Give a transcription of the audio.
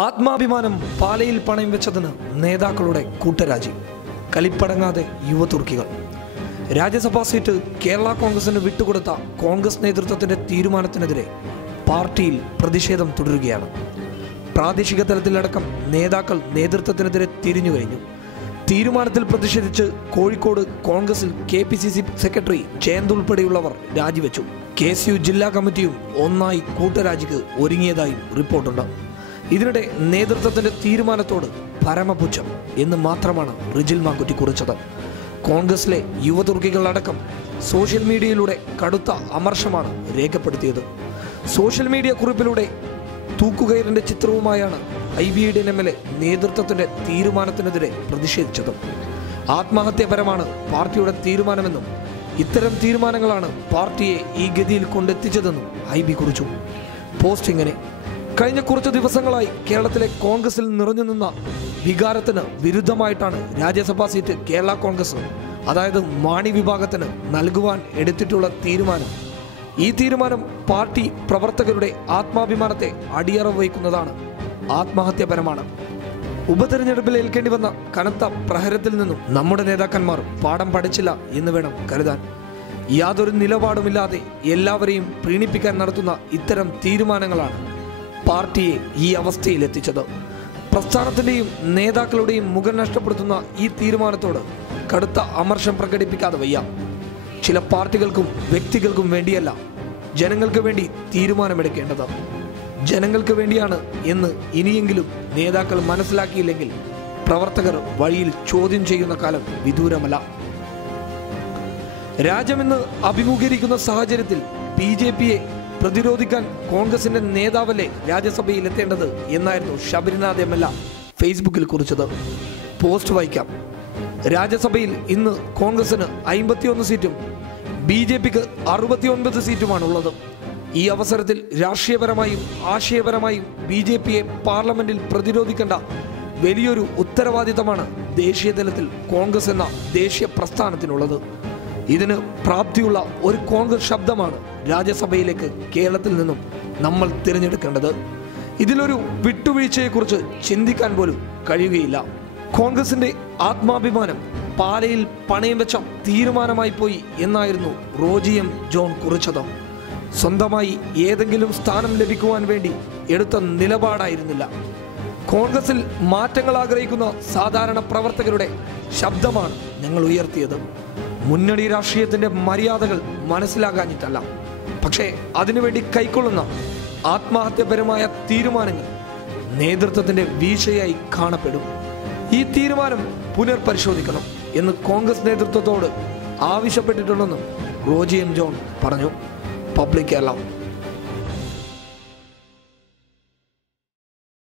ആത്മാഭിമാനം പാലയിൽ പണയം വെച്ചതിന് നേതാക്കളുടെ കൂട്ടരാജി. കലിപ്പടങ്ങാതെ യുവതുർക്കികൾ. രാജ്യസഭാ സീറ്റ് കേരള കോൺഗ്രസിന് വിട്ടുകൊടുത്ത കോൺഗ്രസ് നേതൃത്വത്തിന്റെ തീരുമാനത്തിനെതിരെ പാർട്ടിയിൽ പ്രതിഷേധം തുടരുകയാണ്. പ്രാദേശിക തലത്തിലടക്കം നേതാക്കൾ നേതൃത്വത്തിനെതിരെ തിരിഞ്ഞുകഴിഞ്ഞു. തീരുമാനത്തിൽ പ്രതിഷേധിച്ച് കോഴിക്കോട് കോൺഗ്രസിൽ KPCC സെക്രട്ടറി ജയന്ത് ഉൾപ്പെടെയുള്ളവർ രാജിവെച്ചു. KSU ജില്ലാ കമ്മിറ്റിയും ഒന്നായി കൂട്ടരാജിക്ക് ഒരുങ്ങിയതായും റിപ്പോർട്ടുണ്ട്. ഇതിനിടെ നേതൃത്വത്തിന്റെ തീരുമാനത്തോട് പരമപുച്ഛം എന്ന് മാത്രമാണ് റിജിൽ മാക്കുറ്റി കുറിച്ചത്. കോൺഗ്രസിലെ യുവതുർക്കികളടക്കം സോഷ്യൽ മീഡിയയിലൂടെ കടുത്ത അമർഷമാണ് രേഖപ്പെടുത്തിയത്. സോഷ്യൽ മീഡിയ കുറിപ്പിലൂടെ തൂക്കുകയറിന്റെ ചിത്രവുമായാണ് IBയുടെ MLA നേതൃത്വത്തിന്റെ തീരുമാനത്തിനെതിരെ പ്രതിഷേധിച്ചത്. ആത്മഹത്യാപരമാണ് പാർട്ടിയുടെ തീരുമാനമെന്നും ഇത്തരം തീരുമാനങ്ങളാണ് പാർട്ടിയെ ഈ ഗതിയിൽ കൊണ്ടെത്തിച്ചതെന്നും IB കുറിച്ചു. പോസ്റ്റ് ഇങ്ങനെ: കഴിഞ്ഞ കുറച്ച് ദിവസങ്ങളായി കേരളത്തിലെ കോൺഗ്രസിൽ നിറഞ്ഞു നിന്ന വികാരത്തിന് വിരുദ്ധമായിട്ടാണ് രാജ്യസഭാ സീറ്റ് കേരള കോൺഗ്രസ്, അതായത് മാണി വിഭാഗത്തിന് നൽകുവാൻ എടുത്തിട്ടുള്ള തീരുമാനം. ഈ തീരുമാനം പാർട്ടി പ്രവർത്തകരുടെ ആത്മാഭിമാനത്തെ അടിയറവ് വയ്ക്കുന്നതാണ്, ആത്മഹത്യാപരമാണ്. ഉപതെരഞ്ഞെടുപ്പിൽ ഏൽക്കേണ്ടി വന്ന കനത്ത പ്രഹരത്തിൽ നിന്നും നമ്മുടെ നേതാക്കന്മാർ പാഠം പഠിച്ചില്ല എന്ന് വേണം കരുതാൻ. യാതൊരു നിലപാടുമില്ലാതെ എല്ലാവരെയും പ്രീണിപ്പിക്കാൻ നടത്തുന്ന ഇത്തരം തീരുമാനങ്ങളാണ് പാർട്ടിയെ ഈ അവസ്ഥയിലെത്തിച്ചത്. പ്രസ്ഥാനത്തിന്റെയും നേതാക്കളുടെയും മുഖം നഷ്ടപ്പെടുത്തുന്ന ഈ തീരുമാനത്തോട് കടുത്ത അമർഷം പ്രകടിപ്പിക്കാതെ വയ്യ. ചില പാർട്ടികൾക്കും വ്യക്തികൾക്കും വേണ്ടിയല്ല ജനങ്ങൾക്ക് വേണ്ടി തീരുമാനമെടുക്കേണ്ടത്. ജനങ്ങൾക്ക് വേണ്ടിയാണ് എന്ന് ഇനിയെങ്കിലും നേതാക്കൾ മനസ്സിലാക്കിയില്ലെങ്കിൽ പ്രവർത്തകർ വഴിയിൽ ചോദ്യം ചെയ്യുന്ന കാലം വിദൂരമല്ല. രാജ്യമെന്ന് അഭിമുഖീകരിക്കുന്ന സാഹചര്യത്തിൽ BJPയെ പ്രതിരോധിക്കാൻ കോൺഗ്രസിന്റെ നേതാവല്ലേ രാജ്യസഭയിൽ എത്തേണ്ടത് എന്നായിരുന്നു ശബരിനാഥ് MLA ഫേസ്ബുക്കിൽ കുറിച്ചത്. പോസ്റ്റ് വായിക്കാം: രാജ്യസഭയിൽ ഇന്ന് കോൺഗ്രസിന് 51 സീറ്റും BJPക്ക് 69 സീറ്റുമാണുള്ളത്. ഈ അവസരത്തിൽ രാഷ്ട്രീയപരമായും ആശയപരമായും BJPയെ പാർലമെന്റിൽ പ്രതിരോധിക്കേണ്ട വലിയൊരു ഉത്തരവാദിത്തമാണ് ദേശീയ തലത്തിൽ കോൺഗ്രസ് എന്ന ദേശീയ പ്രസ്ഥാനത്തിനുള്ളത്. ഇതിന് പ്രാപ്തിയുള്ള ഒരു കോൺഗ്രസ് ശബ്ദമാണ് രാജ്യസഭയിലേക്ക് കേരളത്തിൽ നിന്നും നമ്മൾ തിരഞ്ഞെടുക്കേണ്ടത്. ഇതിലൊരു വിട്ടുവീഴ്ചയെക്കുറിച്ച് ചിന്തിക്കാൻ പോലും കഴിയുകയില്ല. കോൺഗ്രസിന്റെ ആത്മാഭിമാനം പാലയിൽ പണയം വെച്ച തീരുമാനമായി പോയി എന്നായിരുന്നു റോജി M. ജോൺ കുറിച്ചത്. സ്വന്തമായി ഏതെങ്കിലും സ്ഥാനം ലഭിക്കുവാൻ വേണ്ടി എടുത്ത നിലപാടായിരുന്നില്ല. കോൺഗ്രസിൽ മാറ്റങ്ങൾ ആഗ്രഹിക്കുന്ന സാധാരണ പ്രവർത്തകരുടെ ശബ്ദമാണ് ഞങ്ങൾ ഉയർത്തിയത്. മുന്നണി രാഷ്ട്രീയത്തിന്റെ മര്യാദകൾ മനസ്സിലാകാഞ്ഞിട്ടല്ല, പക്ഷേ അതിനുവേണ്ടി കൈക്കൊള്ളുന്ന ആത്മഹത്യാപരമായ തീരുമാനങ്ങൾ നേതൃത്വത്തിന്റെ വീഴ്ചയായി കാണപ്പെടും. ഈ തീരുമാനം പുനർപരിശോധിക്കണം എന്ന് കോൺഗ്രസ് നേതൃത്വത്തോട് ആവശ്യപ്പെട്ടിട്ടുണ്ടെന്നും റോജി M. ജോൺ പറഞ്ഞു. പബ്ലിക് കേരള.